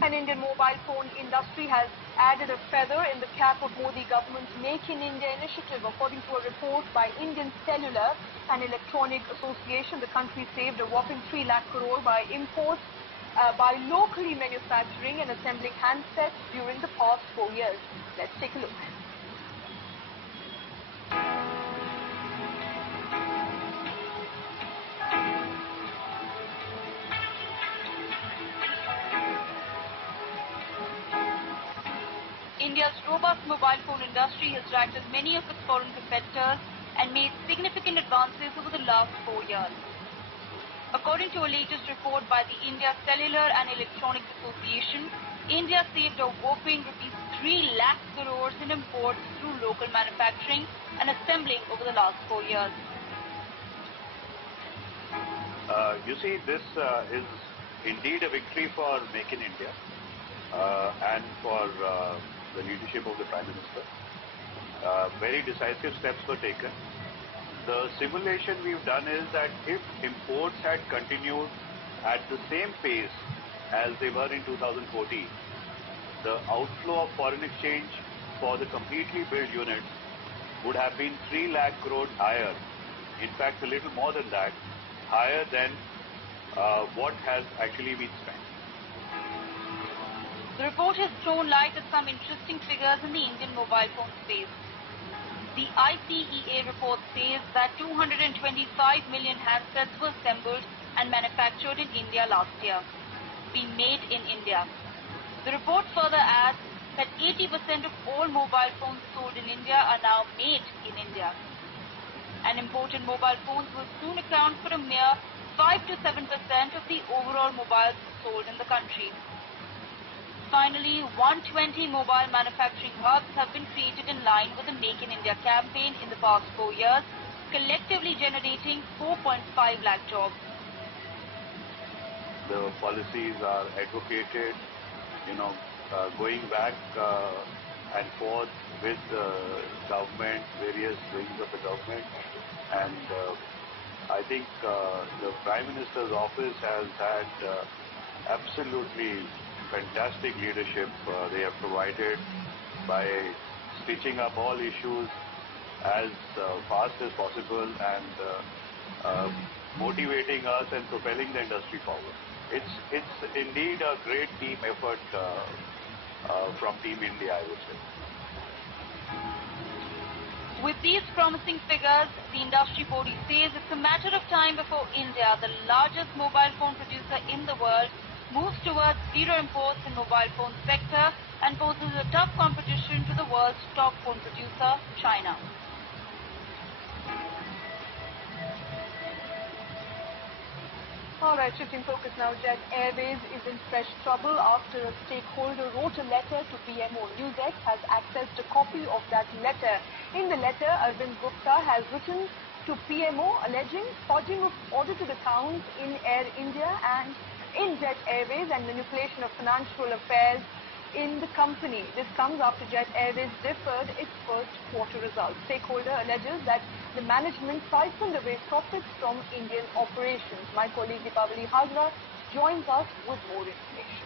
An Indian mobile phone industry has added a feather in the cap of Modi government's Make in India initiative. According to a report by Indian Cellular and Electronic Association, the country saved a whopping 3 lakh crore by imports by locally manufacturing and assembling handsets during the past 4 years. Let's take a look. India's robust mobile phone industry has rivaled many of its foreign competitors and made significant advances over the last 4 years. According to a latest report by the India Cellular and Electronics Association, India saved a whopping rupees 3 lakh crores in imports through local manufacturing and assembling over the last 4 years. You see, this is indeed a victory for Make in India and for the leadership of the Prime Minister. Very decisive steps were taken. The simulation we've done is that if imports had continued at the same pace as they were in 2014, the outflow of foreign exchange for the completely built units would have been 3 lakh crores higher. In fact, a little more than that, higher than what has actually been spent. The report has thrown light at some interesting figures in the Indian mobile phone space. The ICEA report says that 225 million handsets were assembled and manufactured in India last year, being made in India. The report further adds that 80% of all mobile phones sold in India are now made in India. And imported mobile phones will soon account for a mere 5 to 7% of the overall mobiles sold in the country. Finally, 120 mobile manufacturing hubs have been created in line with the Make in India campaign in the past 4 years, collectively generating 4.5 lakh jobs. The policies are advocated, going back and forth with the government, various wings of the government, and I think the Prime Minister's office has had absolutely fantastic leadership they have provided by stitching up all issues as fast as possible and motivating us and propelling the industry forward. It's indeed a great team effort from Team India, I would say. With these promising figures, the industry body says it's a matter of time before India, the largest mobile phone producer in the world, moves towards zero imports in mobile phone sector and poses a tough competition to the world's top phone producer, China. Alright, shifting focus now. Jet Airways is in fresh trouble after a stakeholder wrote a letter to PMO. Newsx has accessed a copy of that letter. In the letter, Arvind Gupta has written to PMO alleging forging of audit accounts in Air India and in Jet Airways and manipulation of financial affairs in the company. This comes after Jet Airways deferred its first quarter results. Stakeholder alleges that the management siphoned away profits from Indian operations. My colleague Deepavali Hazra joins us with more information.